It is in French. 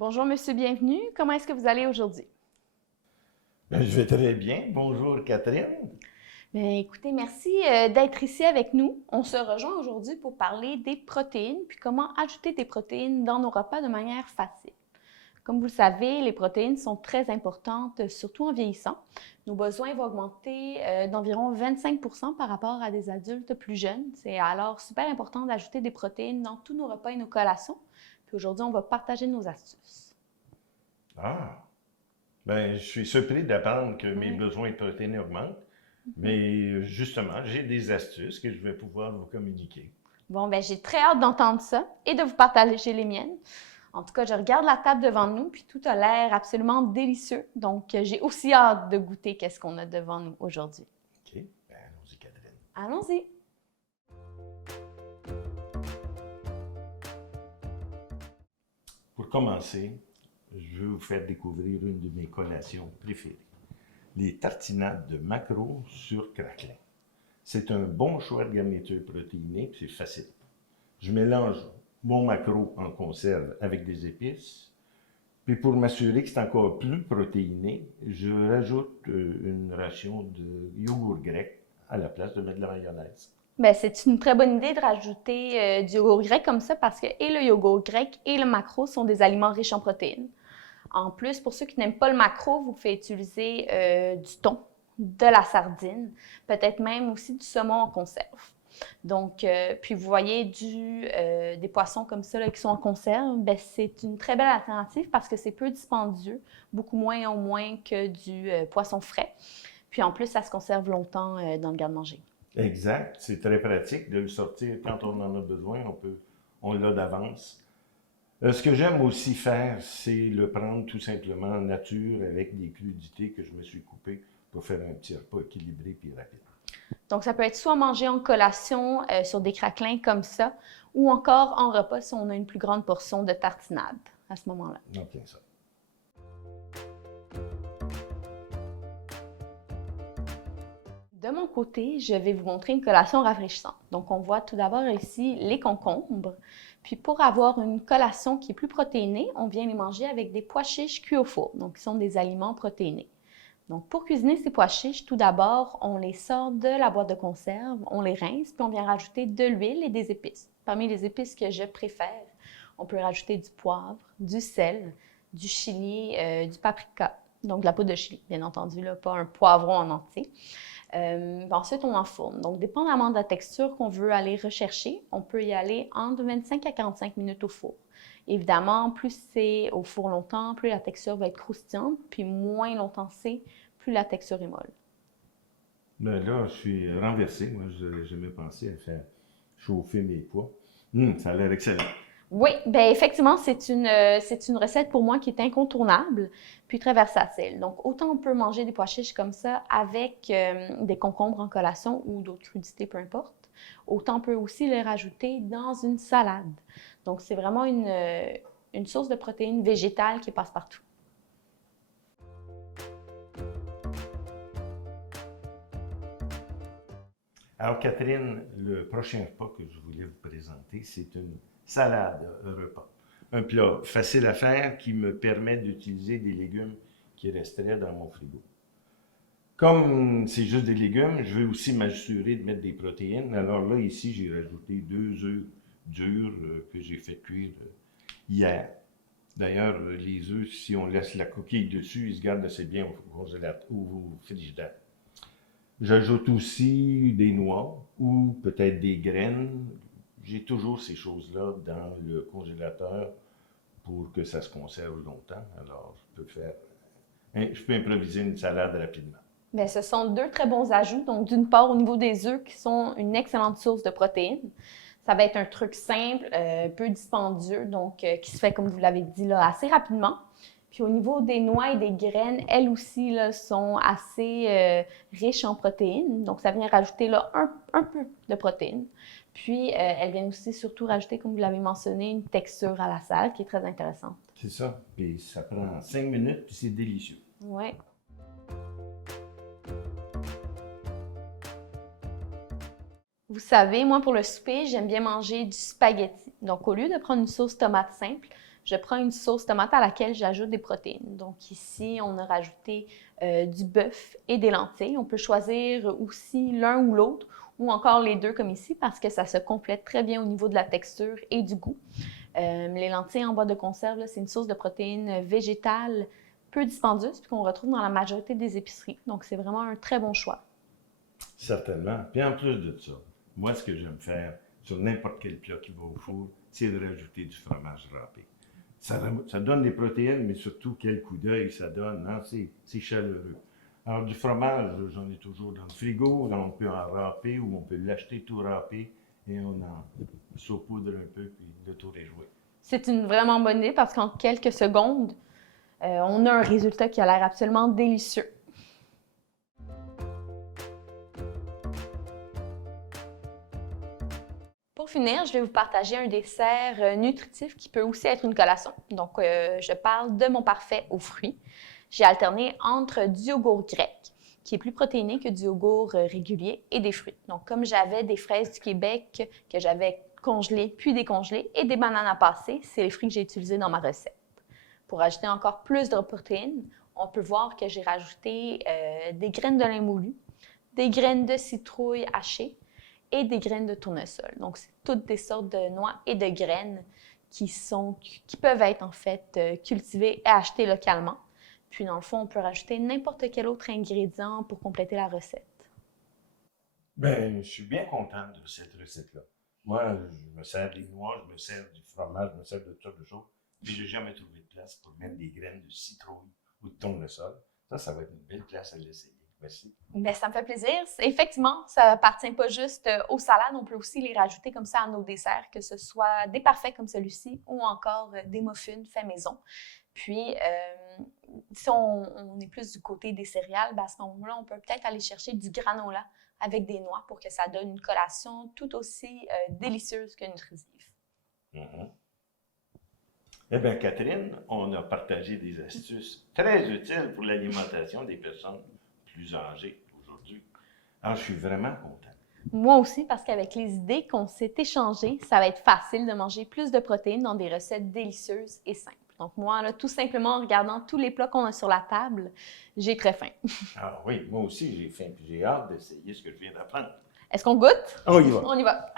Bonjour, monsieur, bienvenue. Comment est-ce que vous allez aujourd'hui? Ben, je vais très bien. Bonjour Catherine. Bien, écoutez, merci d'être ici avec nous. On se rejoint aujourd'hui pour parler des protéines, puis comment ajouter des protéines dans nos repas de manière facile. Comme vous le savez, les protéines sont très importantes, surtout en vieillissant. Nos besoins vont augmenter d'environ 25% par rapport à des adultes plus jeunes. C'est alors super important d'ajouter des protéines dans tous nos repas et nos collations. Puis aujourd'hui, on va partager nos astuces. Ah, ben, je suis surpris d'apprendre que mes Oui. besoins de protéines augmentent, mais justement, j'ai des astuces que je vais pouvoir vous communiquer. Bon, ben j'ai très hâte d'entendre ça et de vous partager les miennes. En tout cas, je regarde la table devant nous, puis tout a l'air absolument délicieux. Donc, j'ai aussi hâte de goûter qu'est-ce qu'on a devant nous aujourd'hui. OK? Ben, allons-y, Catherine. Allons-y! Pour commencer, je vais vous faire découvrir une de mes collations préférées, les tartinades de maquereau sur craquelin. C'est un bon choix de garniture protéinée, puis c'est facile. Je mélange mon maquereau en conserve avec des épices. Puis pour m'assurer que c'est encore plus protéiné, je rajoute une ration de yogourt grec à la place de mettre de la mayonnaise. Ben, c'est une très bonne idée de rajouter du yogourt grec comme ça parce que et le yogourt grec et le maquereau sont des aliments riches en protéines. En plus, pour ceux qui n'aiment pas le maquereau, vous pouvez utiliser du thon, de la sardine, peut-être même aussi du saumon en conserve. Donc, puis vous voyez des poissons comme ça là, qui sont en conserve, ben, c'est une très belle alternative parce que c'est peu dispendieux, beaucoup moins au moins que du poisson frais. Puis en plus, ça se conserve longtemps dans le garde-manger. Exact, c'est très pratique de le sortir quand on en a besoin, on l'a d'avance. Ce que j'aime aussi faire, c'est le prendre tout simplement en nature avec des crudités que je me suis coupées pour faire un petit repas équilibré et rapide. Donc, ça peut être soit mangé en collation sur des craquelins comme ça, ou encore en repas si on a une plus grande portion de tartinade à ce moment-là. Donc, bien ça. De mon côté, je vais vous montrer une collation rafraîchissante. Donc, on voit tout d'abord ici les concombres. Puis, pour avoir une collation qui est plus protéinée, on vient les manger avec des pois chiches cuits au four. Donc, ils sont des aliments protéinés. Donc, pour cuisiner ces pois chiches, tout d'abord, on les sort de la boîte de conserve, on les rince, puis on vient rajouter de l'huile et des épices. Parmi les épices que je préfère, on peut rajouter du poivre, du sel, du chili, du paprika, donc de la poudre de chili, bien entendu, là, pas un poivron en entier. Ensuite, on enfourne. Donc, dépendamment de la texture qu'on veut aller rechercher, on peut y aller entre 25 à 45 minutes au four. Évidemment, plus c'est au four longtemps, plus la texture va être croustillante, puis moins longtemps c'est, plus la texture est molle. Ben là, je suis renversé. Moi, je jamais pensé à faire chauffer mes pois. Ça a l'air excellent. Oui, bien effectivement, c'est une recette pour moi qui est incontournable, puis très versatile. Donc, autant on peut manger des pois chiches comme ça avec des concombres en collation ou d'autres crudités, peu importe, autant on peut aussi les rajouter dans une salade. Donc, c'est vraiment une source de protéines végétales qui passe partout. Alors, Catherine, le prochain repas que je voulais vous présenter, c'est une salade repas. Un plat facile à faire qui me permet d'utiliser des légumes qui resteraient dans mon frigo. Comme c'est juste des légumes, je veux aussi m'assurer de mettre des protéines. Alors là, ici, j'ai rajouté 2 œufs durs que j'ai fait cuire hier. D'ailleurs, les œufs, si on laisse la coquille dessus, ils se gardent assez bien au frigidaire. J'ajoute aussi des noix ou peut-être des graines. J'ai toujours ces choses-là dans le congélateur pour que ça se conserve longtemps. Alors, je peux improviser une salade rapidement. Bien, ce sont deux très bons ajouts. Donc, d'une part, au niveau des œufs, qui sont une excellente source de protéines. Ça va être un truc simple, peu dispendieux, donc qui se fait, comme vous l'avez dit, là, assez rapidement. Puis au niveau des noix et des graines, elles aussi là, sont assez riches en protéines. Donc, ça vient rajouter là, un peu de protéines. Puis, elles viennent aussi surtout rajouter, comme vous l'avez mentionné, une texture à la salade qui est très intéressante. C'est ça. Puis ça prend 5 minutes, puis c'est délicieux. Oui. Vous savez, moi, pour le souper, j'aime bien manger du spaghetti. Donc, au lieu de prendre une sauce tomate simple, je prends une sauce tomate à laquelle j'ajoute des protéines. Donc ici, on a rajouté du bœuf et des lentilles. On peut choisir aussi l'un ou l'autre, ou encore les deux comme ici, parce que ça se complète très bien au niveau de la texture et du goût. Les lentilles en boîte de conserve, c'est une source de protéines végétales peu dispendieuse, puis qu'on retrouve dans la majorité des épiceries. Donc, c'est vraiment un très bon choix. Certainement. Puis en plus de ça, moi, ce que j'aime faire sur n'importe quel plat qui va au four, c'est de rajouter du fromage râpé. Ça donne des protéines, mais surtout, quel coup d'œil ça donne. Hein? C'est chaleureux. Alors, du fromage, j'en ai toujours dans le frigo. On peut en râper ou on peut l'acheter tout râpé et on en saupoudre un peu, puis le tour est joué. C'est une vraiment bonne idée parce qu'en quelques secondes, on a un résultat qui a l'air absolument délicieux. Pour finir, je vais vous partager un dessert nutritif qui peut aussi être une collation. Donc, je parle de mon parfait aux fruits. J'ai alterné entre du yogourt grec, qui est plus protéiné que du yogourt régulier, et des fruits. Donc, comme j'avais des fraises du Québec que j'avais congelées puis décongelées et des bananes à passer, c'est les fruits que j'ai utilisés dans ma recette. Pour ajouter encore plus de protéines, on peut voir que j'ai rajouté des graines de lin moulu, des graines de citrouille hachées et des graines de tournesol. Donc, c'est toutes des sortes de noix et de graines qui peuvent être en fait cultivées et achetées localement. Puis, dans le fond, on peut rajouter n'importe quel autre ingrédient pour compléter la recette. Ben, je suis bien content de cette recette-là. Moi, je me sers des noix, je me sers du fromage, je me sers de toutes sortes de choses. Puis, je n'ai jamais trouvé de place pour mettre des graines de citrouille ou de tournesol. Ça va être une belle place à l'essayer. Merci. Bien, ça me fait plaisir. Effectivement, ça n'appartient pas juste aux salades. On peut aussi les rajouter comme ça à nos desserts, que ce soit des parfaits comme celui-ci ou encore des muffins faits maison. Puis, si on est plus du côté des céréales, ben à ce moment-là, on peut peut-être aller chercher du granola avec des noix pour que ça donne une collation tout aussi délicieuse que nutritive. Mm-hmm. Eh bien, Catherine, on a partagé des astuces très utiles pour l'alimentation des personnes plus âgées aujourd'hui. Alors, je suis vraiment content. Moi aussi, parce qu'avec les idées qu'on s'est échangées, ça va être facile de manger plus de protéines dans des recettes délicieuses et simples. Donc moi, là, tout simplement en regardant tous les plats qu'on a sur la table, j'ai très faim. Ah oui, moi aussi j'ai faim, puis j'ai hâte d'essayer ce que je viens d'apprendre. Est-ce qu'on goûte? On y va. On y va.